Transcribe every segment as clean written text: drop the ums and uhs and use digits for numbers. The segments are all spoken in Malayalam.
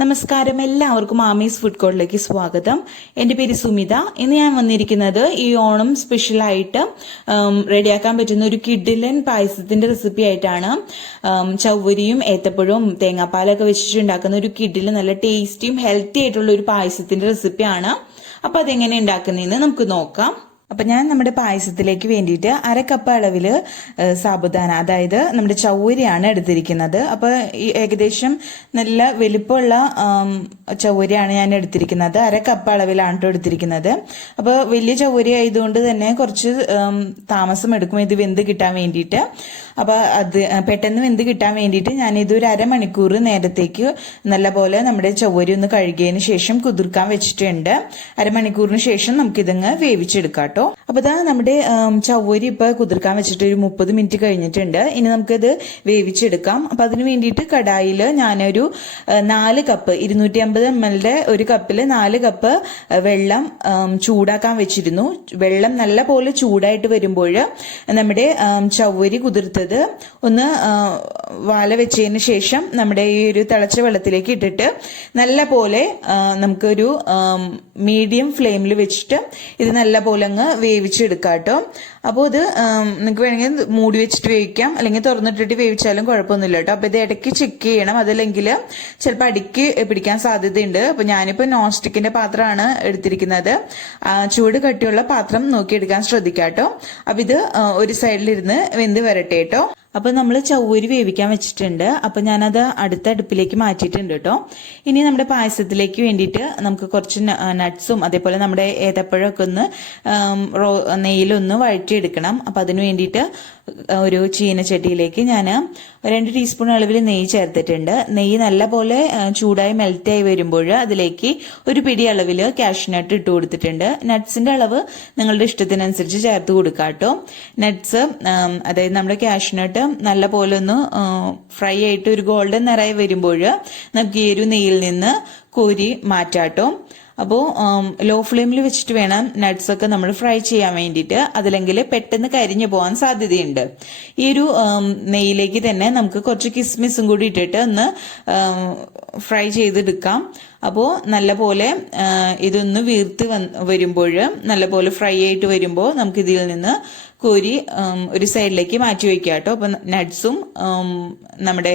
നമസ്കാരം, എല്ലാവർക്കും ആമീസ് ഫുഡ് കോർട്ടിലേക്ക് സ്വാഗതം. എൻ്റെ പേര് സുമിത. ഇന്ന് ഞാൻ വന്നിരിക്കുന്നത് ഈ ഓണം സ്പെഷ്യലായിട്ട് റെഡിയാക്കാൻ പറ്റുന്ന ഒരു കിഡിലൻ പായസത്തിന്റെ റെസിപ്പി ആയിട്ടാണ്. ചവ്വരിയും ഏത്തപ്പഴവും തേങ്ങാപ്പാലൊക്കെ വെച്ചിട്ട് ഉണ്ടാക്കുന്ന ഒരു കിഡിലും നല്ല ടേസ്റ്റിയും ഹെൽത്തി ആയിട്ടുള്ള ഒരു പായസത്തിന്റെ റെസിപ്പിയാണ്. അപ്പൊ അതെങ്ങനെ ഉണ്ടാക്കുന്നതെന്ന് നമുക്ക് നോക്കാം. അപ്പൊ ഞാൻ നമ്മുടെ പായസത്തിലേക്ക് വേണ്ടിയിട്ട് 1/2 കപ്പ് അളവില് സാബുദാന, അതായത് നമ്മുടെ ചവ്വരിയാണ് എടുത്തിരിക്കുന്നത്. അപ്പൊ ഏകദേശം നല്ല വലിപ്പമുള്ള ചവ്വരിയാണ് ഞാൻ എടുത്തിരിക്കുന്നത്. 1/2 കപ്പ് അളവിലാണ് എടുത്തിരിക്കുന്നത്. അപ്പൊ വലിയ ചവ്വരി ആയതുകൊണ്ട് തന്നെ കുറച്ച് താമസം എടുക്കും ഇത് വെന്ത് കിട്ടാൻ വേണ്ടിയിട്ട്. അപ്പൊ അത് പെട്ടെന്ന് വെന്ത് കിട്ടാൻ വേണ്ടിയിട്ട് ഞാനിത് ഒരു 1/2 മണിക്കൂർ നേരത്തേക്ക് നല്ലപോലെ നമ്മുടെ ചവ്വരി ഒന്ന് കഴുകിയതിന് ശേഷം കുതിർക്കാൻ വെച്ചിട്ടുണ്ട്. 1/2 മണിക്കൂറിന് ശേഷം നമുക്കിതങ്ങ് വേവിച്ചെടുക്കാം. അപ്പൊ ഇതാ നമ്മുടെ ചവ്വരി ഇപ്പൊ കുതിർക്കാൻ വെച്ചിട്ട് ഒരു 30 മിനിറ്റ് കഴിഞ്ഞിട്ടുണ്ട്. ഇനി നമുക്കിത് വേവിച്ചെടുക്കാം. അപ്പൊ അതിന് വേണ്ടിയിട്ട് കടായിൽ ഞാനൊരു 4 കപ്പ് 250 ml ഒരു കപ്പിൽ 4 കപ്പ് വെള്ളം ചൂടാക്കാൻ വെച്ചിരുന്നു. വെള്ളം നല്ല പോലെ ചൂടായിട്ട് വരുമ്പോൾ നമ്മുടെ ചവ്വരി കുതിർത്തത് ഒന്ന് വാല വെച്ചതിന് ശേഷം നമ്മുടെ ഈ ഒരു തിളച്ച വെള്ളത്തിലേക്ക് ഇട്ടിട്ട് നല്ല പോലെ നമുക്കൊരു മീഡിയം ഫ്ലെയിമിൽ വെച്ചിട്ട് ഇത് നല്ല പോലെ അങ്ങ് വേവിച്ചെടുക്കാം കേട്ടോ. അപ്പോൾ ഇത് നിങ്ങൾക്ക് വേണമെങ്കിൽ മൂടി വെച്ചിട്ട് വേവിക്കാം, അല്ലെങ്കിൽ തുറന്നിട്ടിട്ട് വേവിച്ചാലും കുഴപ്പമൊന്നുമില്ല കേട്ടോ. അപ്പോൾ ഇത് ഇടയ്ക്ക് ചെക്ക് ചെയ്യണം, അതല്ലെങ്കിൽ ചിലപ്പോൾ അടിക്ക് പിടിക്കാൻ സാധ്യതയുണ്ട്. അപ്പോൾ ഞാനിപ്പോൾ നോൺ സ്റ്റിക്കിന്റെ പാത്രമാണ് എടുത്തിരിക്കുന്നത്. ചൂട് കട്ടിയുള്ള പാത്രം നോക്കിയെടുക്കാൻ ശ്രദ്ധിക്കാം കേട്ടോ. അപ്പം ഇത് ഒരു സൈഡിലിരുന്ന് വെന്ത് വരട്ടെ കേട്ടോ. അപ്പൊ നമ്മൾ ചവ്വരി വേവിക്കാൻ വെച്ചിട്ടുണ്ട്. അപ്പൊ ഞാനത് അടുത്ത അടുപ്പിലേക്ക് മാറ്റിയിട്ടുണ്ട് കേട്ടോ. ഇനി നമ്മുടെ പായസത്തിലേക്ക് വേണ്ടിയിട്ട് നമുക്ക് കുറച്ച് നട്ട്സും അതേപോലെ നമ്മുടെ ഏത്തപ്പഴമൊക്കെ ഒന്ന് നെയ്യിലൊന്ന് വഴറ്റിയെടുക്കണം. അപ്പൊ അതിന് വേണ്ടിയിട്ട് ഒരു ചീനച്ചട്ടിയിലേക്ക് ഞാൻ 2 ടീസ്പൂൺ അളവിൽ നെയ്യ് ചേർത്തിട്ടുണ്ട്. നെയ്യ് നല്ല പോലെ ചൂടായി മെൽറ്റായി വരുമ്പോൾ അതിലേക്ക് ഒരു പിടി അളവിൽ കാഷ്നട്ട് ഇട്ട് കൊടുത്തിട്ടുണ്ട്. നട്ട്സിന്റെ അളവ് നിങ്ങളുടെ ഇഷ്ടത്തിനനുസരിച്ച് ചേർത്ത് കൊടുക്കാം കേട്ടോ. നട്ട്സ് അതായത് നമ്മുടെ കാഷ്നട്ട് നല്ല പോലെ ഒന്ന് ഫ്രൈ ആയിട്ട് ഒരു ഗോൾഡൻ നിറയി വരുമ്പോൾ നമുക്ക് ഈ ഒരു നെയ്യിൽ നിന്ന് കോരി മാറ്റാട്ടോ. അപ്പോൾ ലോ ഫ്ലെയിമിൽ വെച്ചിട്ട് വേണം നട്ട്സ് ഒക്കെ നമ്മൾ ഫ്രൈ ചെയ്യാൻ വേണ്ടിയിട്ട്, അതില്ലെങ്കിൽ പെട്ടെന്ന് കരിഞ്ഞു പോകാൻ സാധ്യതയുണ്ട്. ഈ ഒരു നെയ്യിലേക്ക് തന്നെ നമുക്ക് കുറച്ച് കിസ്മിസും കൂടി ഇട്ടിട്ട് ഒന്ന് ഫ്രൈ ചെയ്തെടുക്കാം. അപ്പോൾ നല്ല പോലെ ഇതൊന്ന് വീർത്ത് വരുമ്പോൾ നല്ല പോലെ ഫ്രൈ ആയിട്ട് വരുമ്പോൾ നമുക്ക് ഇതിൽ നിന്ന് കോരി ഒരു സൈഡിലേക്ക് മാറ്റി വയ്ക്കുക കേട്ടോ. അപ്പം നട്ട്സും നമ്മുടെ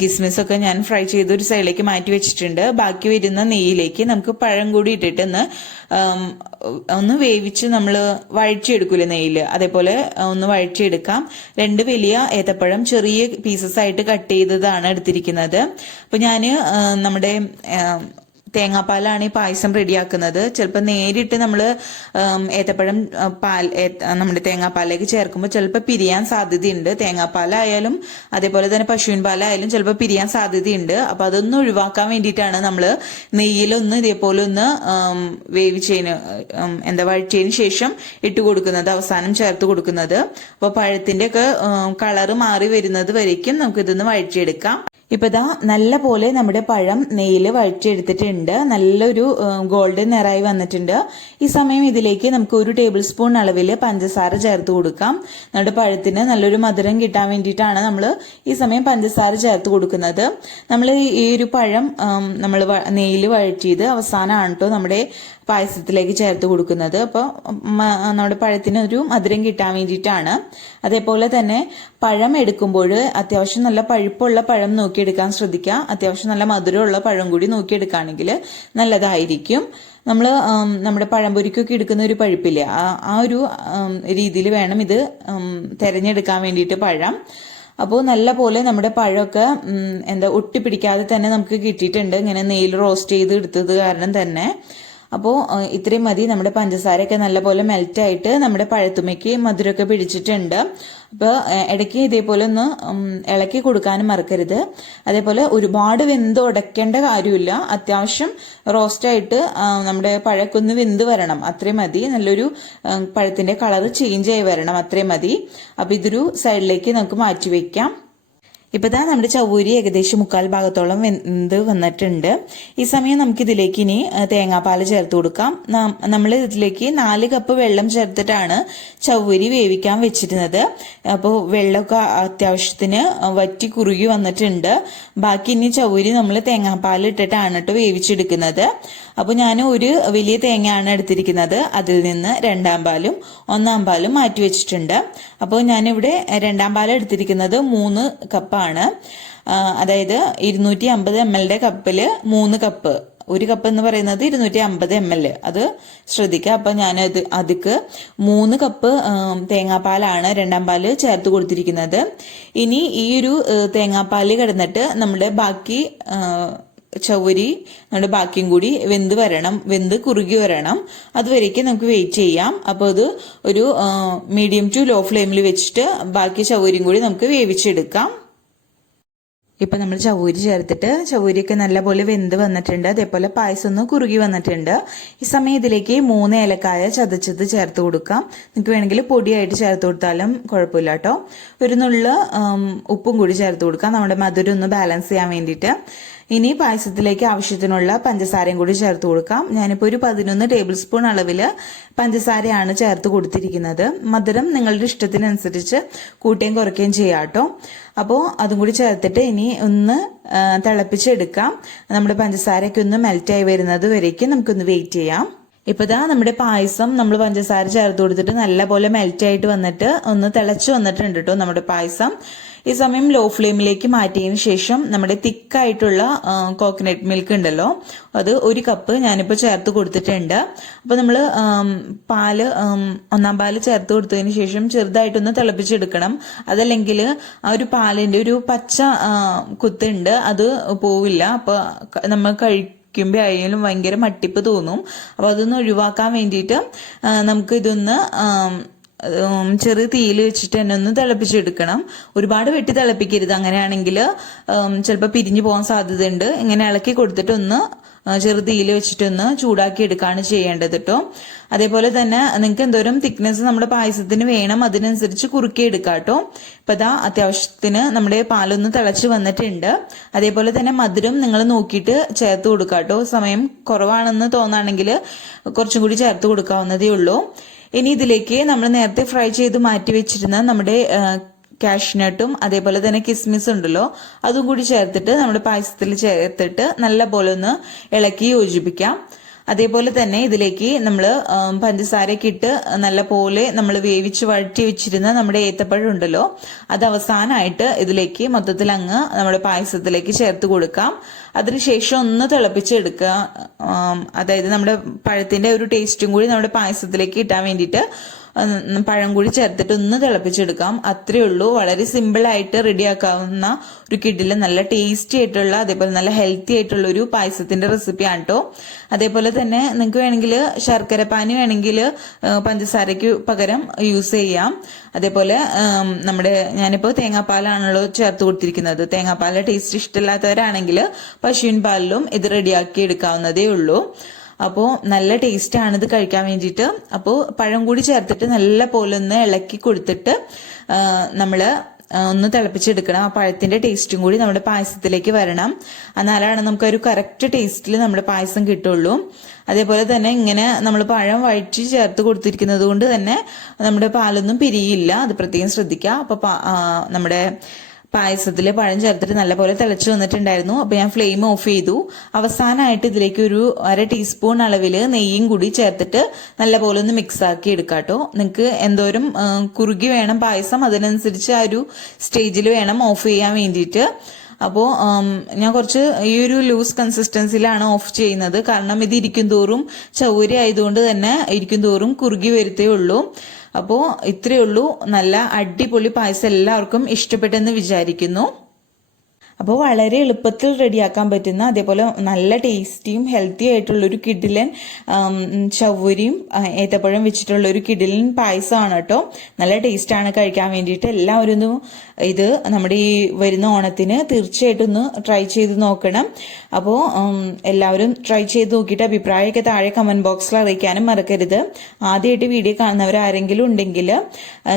കിസ്മിസൊക്കെ ഞാൻ ഫ്രൈ ചെയ്ത് ഒരു സൈഡിലേക്ക് മാറ്റി വെച്ചിട്ടുണ്ട്. ബാക്കി വരുന്ന നെയ്യിലേക്ക് നമുക്ക് പഴം കൂടി ഇട്ടിട്ട് ഒന്ന് വേവിച്ച് നമ്മൾ വഴറ്റിയെടുക്കൂലേ നെയ്യിൽ, അതേപോലെ ഒന്ന് വഴറ്റിയെടുക്കാം. 2 വലിയ ഏത്തപ്പഴം ചെറിയ പീസസ് ആയിട്ട് കട്ട് ചെയ്തതാണ് എടുത്തിരിക്കുന്നത്. അപ്പൊ ഞാൻ നമ്മുടെ തേങ്ങാപ്പാലാണ് ഈ പായസം റെഡിയാക്കുന്നത്. ചിലപ്പോൾ നേരിട്ട് നമ്മൾ ഏത്തപ്പഴം നമ്മുടെ തേങ്ങാപ്പാലിലേക്ക് ചേർക്കുമ്പോൾ ചിലപ്പോൾ പിരിയാൻ സാധ്യതയുണ്ട്. തേങ്ങാപ്പാലായാലും അതേപോലെ തന്നെ പശുവിൻ പാലായാലും ചിലപ്പോൾ പിരിയാൻ സാധ്യതയുണ്ട്. അപ്പൊ അതൊന്നും ഒഴിവാക്കാൻ വേണ്ടിയിട്ടാണ് നമ്മൾ നെയ്യിലൊന്ന് ഇതേപോലെ ഒന്ന് വഴറ്റിയതിന് ശേഷം ഇട്ട് കൊടുക്കുന്നത്, അവസാനം ചേർത്ത് കൊടുക്കുന്നത്. അപ്പൊ പഴത്തിന്റെ ഒക്കെ കളറ് മാറി വരുന്നത് വരയ്ക്കും നമുക്ക് ഇതൊന്ന് വഴറ്റിയെടുക്കാം. ഇപ്പൊ ഇതാ നല്ല പോലെ നമ്മുടെ പഴം നെയ്യിൽ വഴറ്റിയെടുത്തിട്ടുണ്ട്. നല്ലൊരു ഗോൾഡൻ നിറായി വന്നിട്ടുണ്ട്. ഈ സമയം ഇതിലേക്ക് നമുക്ക് 1 ടേബിൾ സ്പൂൺ അളവിൽ പഞ്ചസാര ചേർത്ത് കൊടുക്കാം. നമ്മുടെ പഴത്തിന് നല്ലൊരു മധുരം കിട്ടാൻ വേണ്ടിയിട്ടാണ് നമ്മൾ ഈ സമയം പഞ്ചസാര ചേർത്ത് കൊടുക്കുന്നത്. നമ്മൾ ഈ ഒരു പഴം നമ്മൾ നെയ്യിൽ വഴറ്റിയത് അവസാനമാണ് കേട്ടോ നമ്മുടെ പായസത്തിലേക്ക് ചേർത്ത് കൊടുക്കുന്നത്. അപ്പോൾ നമ്മുടെ പഴത്തിന് ഒരു മധുരം കിട്ടാൻ വേണ്ടിയിട്ടാണ്. അതേപോലെ തന്നെ പഴം എടുക്കുമ്പോൾ അത്യാവശ്യം നല്ല പഴുപ്പുള്ള പഴം നോക്കിയെടുക്കാൻ ശ്രദ്ധിക്കുക. അത്യാവശ്യം നല്ല മധുരമുള്ള പഴം കൂടി നോക്കിയെടുക്കുകയാണെങ്കിൽ നല്ലതായിരിക്കും. നമ്മൾ നമ്മുടെ പഴംപൊരിക്കൊക്കെ എടുക്കുന്ന ഒരു പഴുപ്പില്ലേ, ആ ഒരു രീതിയിൽ വേണം ഇത് തിരഞ്ഞെടുക്കാൻ വേണ്ടിയിട്ട് പഴം. അപ്പോൾ നല്ല പോലെ നമ്മുടെ പഴമൊക്കെ ഒട്ടിപ്പിടിക്കാതെ തന്നെ നമുക്ക് കിട്ടിയിട്ടുണ്ട്, ഇങ്ങനെ നെയ്യിൽ റോസ്റ്റ് ചെയ്ത് എടുത്തത് കാരണം തന്നെ. അപ്പോൾ ഇത്രയും മതി. നമ്മുടെ പഞ്ചസാരയൊക്കെ നല്ലപോലെ മെൽറ്റായിട്ട് നമ്മുടെ പഴത്തുമ്മയ്ക്ക് മധുരമൊക്കെ പിടിച്ചിട്ടുണ്ട്. അപ്പോൾ ഇടയ്ക്ക് ഇതേപോലെ ഒന്ന് ഇളക്കി കൊടുക്കാനും മറക്കരുത്. അതേപോലെ ഒരുപാട് വെന്ത് ഉടയ്ക്കേണ്ട കാര്യമില്ല. അത്യാവശ്യം റോസ്റ്റായിട്ട് നമ്മുടെ പഴമൊക്കെ ഒന്ന് വെന്ത് വരണം, അത്രയും മതി. നല്ലൊരു പഴത്തിന്റെ കളർ ചേഞ്ച് ആയി വരണം, അത്രയും മതി. അപ്പോൾ ഇതൊരു സൈഡിലേക്ക് നമുക്ക് മാറ്റി വയ്ക്കാം. ഇപ്പൊ ദാ നമ്മുടെ ചവ്വരി ഏകദേശം 1/4 ഭാഗത്തോളം വെന്ത് വന്നിട്ടുണ്ട്. ഈ സമയം നമുക്ക് ഇതിലേക്ക് ഇനി തേങ്ങാപ്പാൽ ചേർത്ത് കൊടുക്കാം. നമ്മൾ ഇതിലേക്ക് 4 കപ്പ് വെള്ളം ചേർത്തിട്ടാണ് ചവ്വരി വേവിക്കാൻ വെച്ചിരുന്നത്. അപ്പോൾ വെള്ളമൊക്കെ അത്യാവശ്യത്തിന് വറ്റി കുറുകി വന്നിട്ടുണ്ട്. ബാക്കി ഇനി ചവ്വരി നമ്മൾ തേങ്ങാപ്പാൽ ഇട്ടിട്ടാണ് കേട്ടോ വേവിച്ചെടുക്കുന്നത്. അപ്പോൾ ഞാൻ ഒരു വലിയ തേങ്ങയാണ് എടുത്തിരിക്കുന്നത്. അതിൽ നിന്ന് 2-ാം പാലും 1-ാം പാലും മാറ്റി വെച്ചിട്ടുണ്ട്. അപ്പോൾ ഞാനിവിടെ 2-ാം പാൽ എടുത്തിരിക്കുന്നത് 3 കപ്പാണ്. അതായത് 250 ml കപ്പിൽ 3 കപ്പ്, ഒരു കപ്പ് എന്ന് പറയുന്നത് 250 ml, അത് ശ്രദ്ധിക്കുക. അപ്പൊ ഞാൻ അതിക്ക് 3 കപ്പ് തേങ്ങാപ്പാലാണ് 2-ാം പാല് ചേർത്ത് കൊടുത്തിരിക്കുന്നത്. ഇനി ഈ ഒരു തേങ്ങാപ്പാല് കിടന്നിട്ട് നമ്മുടെ ബാക്കി ചവ്വരി നമ്മുടെ ബാക്കിയും കൂടി വെന്ത് കുറുകി വരണം. അതുവരേക്കും നമുക്ക് വെയിറ്റ് ചെയ്യാം. അപ്പോൾ അത് ഒരു മീഡിയം ടു ലോ ഫ്ലെയിമിൽ വെച്ചിട്ട് ബാക്കി ചവ്വരിയും കൂടി നമുക്ക് വേവിച്ചെടുക്കാം. ഇപ്പൊ നമ്മൾ ചവ്വരി ചേർത്തിട്ട് ചവ്വരിയൊക്കെ നല്ലപോലെ വെന്ത് വന്നിട്ടുണ്ട്. അതേപോലെ പായസം ഒന്ന് കുറുകി വന്നിട്ടുണ്ട്. ഈ സമയം ഇതിലേക്ക് 3 ഏലക്കായ ചതച്ചത് ചേർത്ത് കൊടുക്കാം. നിങ്ങൾക്ക് വേണമെങ്കിൽ പൊടിയായിട്ട് ചേർത്ത് കൊടുത്താലും കുഴപ്പമില്ല കേട്ടോ. ഒരു നുള്ള ഉപ്പും കൂടി ചേർത്ത് കൊടുക്കാം, നമ്മുടെ മധുരം ഒന്ന് ബാലൻസ് ചെയ്യാൻ വേണ്ടിയിട്ട്. ഇനി പായസത്തിലേക്ക് ആവശ്യത്തിനുള്ള പഞ്ചസാരയും കൂടി ചേർത്ത് കൊടുക്കാം. ഞാനിപ്പോൾ ഒരു 11 ടേബിൾ സ്പൂൺ അളവിൽ പഞ്ചസാരയാണ് ചേർത്ത് കൊടുത്തിരിക്കുന്നത്. മധുരം നിങ്ങളുടെ ഇഷ്ടത്തിനനുസരിച്ച് കൂട്ടുകയും കുറയ്ക്കുകയും ചെയ്യാം കേട്ടോ. അപ്പോൾ അതും കൂടി ചേർത്തിട്ട് ഇനി ഒന്ന് തിളപ്പിച്ചെടുക്കാം. നമ്മുടെ പഞ്ചസാരയൊക്കെ ഒന്ന് മെൽറ്റായി വരുന്നത് വരേക്കും നമുക്കൊന്ന് വെയിറ്റ് ചെയ്യാം. ഇപ്പൊ ദാ നമ്മുടെ പായസം നമ്മൾ പഞ്ചസാര ചേർത്ത് കൊടുത്തിട്ട് നല്ലപോലെ മെൽറ്റായിട്ട് വന്നിട്ട് ഒന്ന് തിളച്ചു വന്നിട്ടുണ്ട് കേട്ടോ നമ്മുടെ പായസം. ഈ സമയം ലോ ഫ്ലെയിമിലേക്ക് മാറ്റിയതിന് ശേഷം നമ്മുടെ തിക്കായിട്ടുള്ള കോക്കനട്ട് മിൽക്ക് ഉണ്ടല്ലോ, അത് 1 കപ്പ് ഞാനിപ്പോൾ ചേർത്ത് കൊടുത്തിട്ടുണ്ട്. അപ്പൊ നമ്മൾ പാല് 1-ാം പാല് ചേർത്ത് കൊടുത്തതിന് ശേഷം ചെറുതായിട്ടൊന്ന് തിളപ്പിച്ചെടുക്കണം. അതല്ലെങ്കിൽ ആ ഒരു പാലിന്റെ ഒരു പച്ച കുത്തുണ്ട്, അത് പോവില്ല. അപ്പൊ നമ്മൾ കഴിക്കുമ്പോൾ ആയാലും ഭയങ്കര മട്ടിപ്പ് തോന്നും. അപ്പൊ അതൊന്ന് ഒഴിവാക്കാൻ വേണ്ടിയിട്ട് നമുക്ക് ഇതൊന്ന് ചെറിയ തീയിൽ വെച്ചിട്ട് തന്നെ ഒന്ന് തിളപ്പിച്ചെടുക്കണം. ഒരുപാട് വെട്ടി തിളപ്പിക്കരുത്, അങ്ങനെയാണെങ്കിൽ ചിലപ്പോൾ പിരിഞ്ഞു പോകാൻ സാധ്യതയുണ്ട്. ഇങ്ങനെ ഇളക്കി കൊടുത്തിട്ട് ഒന്ന് ചെറു തീയിൽ വെച്ചിട്ടൊന്ന് ചൂടാക്കി എടുക്കുകയാണ് ചെയ്യേണ്ടത് കേട്ടോ. അതേപോലെ തന്നെ നിങ്ങൾക്ക് എന്തോരം തിക്നെസ് നമ്മുടെ പായസത്തിന് വേണം അതിനനുസരിച്ച് കുറുക്കി എടുക്കാം കേട്ടോ. ഇപ്പൊ ദാ അത്യാവശ്യത്തിന് നമ്മുടെ പാലൊന്ന് തിളച്ച് വന്നിട്ടുണ്ട്. അതേപോലെ തന്നെ മധുരം നിങ്ങൾ നോക്കിയിട്ട് ചേർത്ത് കൊടുക്കാം കേട്ടോ. സമയം കുറവാണെന്ന് തോന്നുകയാണെങ്കിൽ കുറച്ചും കൂടി ചേർത്ത് കൊടുക്കാവുന്നതേ ഉള്ളൂ. ഇനി ഇതിലേക്ക് നമ്മൾ നേരത്തെ ഫ്രൈ ചെയ്ത് മാറ്റി വെച്ചിരുന്ന നമ്മുടെ കാഷ്നട്ടും അതേപോലെ തന്നെ കിസ്മിസ് ഉണ്ടല്ലോ, അതും കൂടി ചേർത്തിട്ട് നമ്മുടെ പായസത്തിൽ ചേർത്തിട്ട് നല്ല പോലെ ഒന്ന് ഇളക്കി യോജിപ്പിക്കാം. അതേപോലെ തന്നെ ഇതിലേക്ക് നമ്മൾ പഞ്ചസാരയൊക്കെ ഇട്ട് നല്ല പോലെ നമ്മൾ വേവിച്ച് വഴറ്റി വെച്ചിരുന്ന നമ്മുടെ ഏത്തപ്പഴം ഉണ്ടല്ലോ, അത് അവസാനമായിട്ട് ഇതിലേക്ക് മൊത്തത്തിൽ അങ്ങ് നമ്മുടെ പായസത്തിലേക്ക് ചേർത്ത് കൊടുക്കാം. അതിനുശേഷം ഒന്ന് തിളപ്പിച്ചെടുക്കുക. അതായത് നമ്മുടെ പഴത്തിന്റെ ഒരു ടേസ്റ്റും കൂടി നമ്മുടെ പായസത്തിലേക്ക് കിട്ടാൻ വേണ്ടിയിട്ട് പഴം കൂടി ചേർത്തിട്ട് ഒന്ന് തിളപ്പിച്ചെടുക്കാം. അത്രയേ ഉള്ളൂ. വളരെ സിമ്പിൾ ആയിട്ട് റെഡിയാക്കാവുന്ന ഒരു കിഡില് നല്ല ടേസ്റ്റി ആയിട്ടുള്ള അതേപോലെ നല്ല ഹെൽത്തി ആയിട്ടുള്ള ഒരു പായസത്തിന്റെ റെസിപ്പിയാണ് കേട്ടോ. അതേപോലെ തന്നെ നിങ്ങൾക്ക് വേണമെങ്കിൽ ശർക്കര പാനി വേണമെങ്കിൽ പഞ്ചസാരയ്ക്ക് പകരം യൂസ് ചെയ്യാം. അതേപോലെ ഞാനിപ്പോൾ തേങ്ങാപ്പാലാണല്ലോ ചേർത്ത് കൊടുത്തിരിക്കുന്നത്. തേങ്ങാപ്പാലിന്റെ ടേസ്റ്റ് ഇഷ്ടമില്ലാത്തവരാണെങ്കിൽ പശുവിൻ പാലിലും ഇത് റെഡിയാക്കി എടുക്കാവുന്നതേ ഉള്ളൂ. അപ്പോൾ നല്ല ടേസ്റ്റ് ആണ് ഇത് കഴിക്കാൻ വേണ്ടിയിട്ട്. അപ്പോൾ പഴം കൂടി ചേർത്തിട്ട് നല്ല പോലെ ഒന്ന് ഇളക്കി കൊടുത്തിട്ട് നമ്മൾ ഒന്ന് തിളപ്പിച്ചെടുക്കണം. ആ പഴത്തിന്റെ ടേസ്റ്റും കൂടി നമ്മുടെ പായസത്തിലേക്ക് വരണം. എന്നാലാണ് നമുക്കൊരു കറക്റ്റ് ടേസ്റ്റിൽ നമ്മുടെ പായസം കിട്ടുള്ളൂ. അതേപോലെ തന്നെ ഇങ്ങനെ നമ്മൾ പഴം വഴറ്റി ചേർത്ത് കൊടുത്തിരിക്കുന്നത് കൊണ്ട് തന്നെ നമ്മുടെ പാലൊന്നും പിരിയില്ല, അത് പ്രത്യേകം ശ്രദ്ധിക്കുക. അപ്പൊ നമ്മുടെ പായസത്തിൽ പഴം ചേർത്തിട്ട് നല്ലപോലെ തിളച്ചു വന്നിട്ടുണ്ടായിരുന്നു. അപ്പൊ ഞാൻ ഫ്ലെയിം ഓഫ് ചെയ്തു. അവസാനമായിട്ട് ഇതിലേക്ക് ഒരു 1/2 ടീസ്പൂൺ അളവിൽ നെയ്യും കൂടി ചേർത്തിട്ട് നല്ലപോലെ ഒന്ന് മിക്സ് ആക്കി എടുക്കാം കേട്ടോ. നിങ്ങൾക്ക് എന്തോരം കുറുകി വേണം പായസം അതിനനുസരിച്ച് ആ ഒരു സ്റ്റേജിൽ വേണം ഓഫ് ചെയ്യാൻ വേണ്ടിയിട്ട്. അപ്പോൾ ഞാൻ കുറച്ച് ഈ ഒരു ലൂസ് കൺസിസ്റ്റൻസിയിലാണ് ഓഫ് ചെയ്യുന്നത്. കാരണം ഇത് ഇരിക്കും തോറും ചവ്വരി ആയതുകൊണ്ട് തന്നെ ഇരിക്കും തോറും കുറുകി വരത്തേ ഉള്ളൂ. അപ്പോൾ ഇത്രയേ ഉള്ളൂ. നല്ല അടിപൊളി പായസം എല്ലാവർക്കും ഇഷ്ടപ്പെട്ടെന്ന് വിചാരിക്കുന്നു. അപ്പോൾ വളരെ എളുപ്പത്തിൽ റെഡിയാക്കാൻ പറ്റുന്ന, അതേപോലെ നല്ല ടേസ്റ്റിയും ഹെൽത്തി ആയിട്ടുള്ളൊരു കിഡിലൻ ചവ്വരിയും ഏത്തപ്പഴം വെച്ചിട്ടുള്ളൊരു കിഡിലൻ പായസമാണ് കേട്ടോ. നല്ല ടേസ്റ്റാണ് കഴിക്കാൻ വേണ്ടിയിട്ട്. എല്ലാവരും ഒന്ന് ഇത് നമ്മുടെ ഈ വരുന്ന ഓണത്തിന് തീർച്ചയായിട്ടും ഒന്ന് ട്രൈ ചെയ്ത് നോക്കണം. അപ്പോൾ എല്ലാവരും ട്രൈ ചെയ്ത് നോക്കിയിട്ട് അഭിപ്രായമൊക്കെ താഴെ കമൻറ്റ് ബോക്സിൽ അറിയിക്കാനും മറക്കരുത്. ആദ്യമായിട്ട് വീഡിയോ കാണുന്നവർ ആരെങ്കിലും ഉണ്ടെങ്കിൽ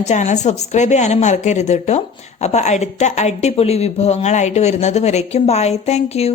ചാനൽ സബ്സ്ക്രൈബ് ചെയ്യാനും മറക്കരുത് കേട്ടോ. അപ്പോൾ അടുത്ത അടിപൊളി വിഭവങ്ങളായിട്ട് വരുന്നത് വരയ്ക്കും. Bye, thank U.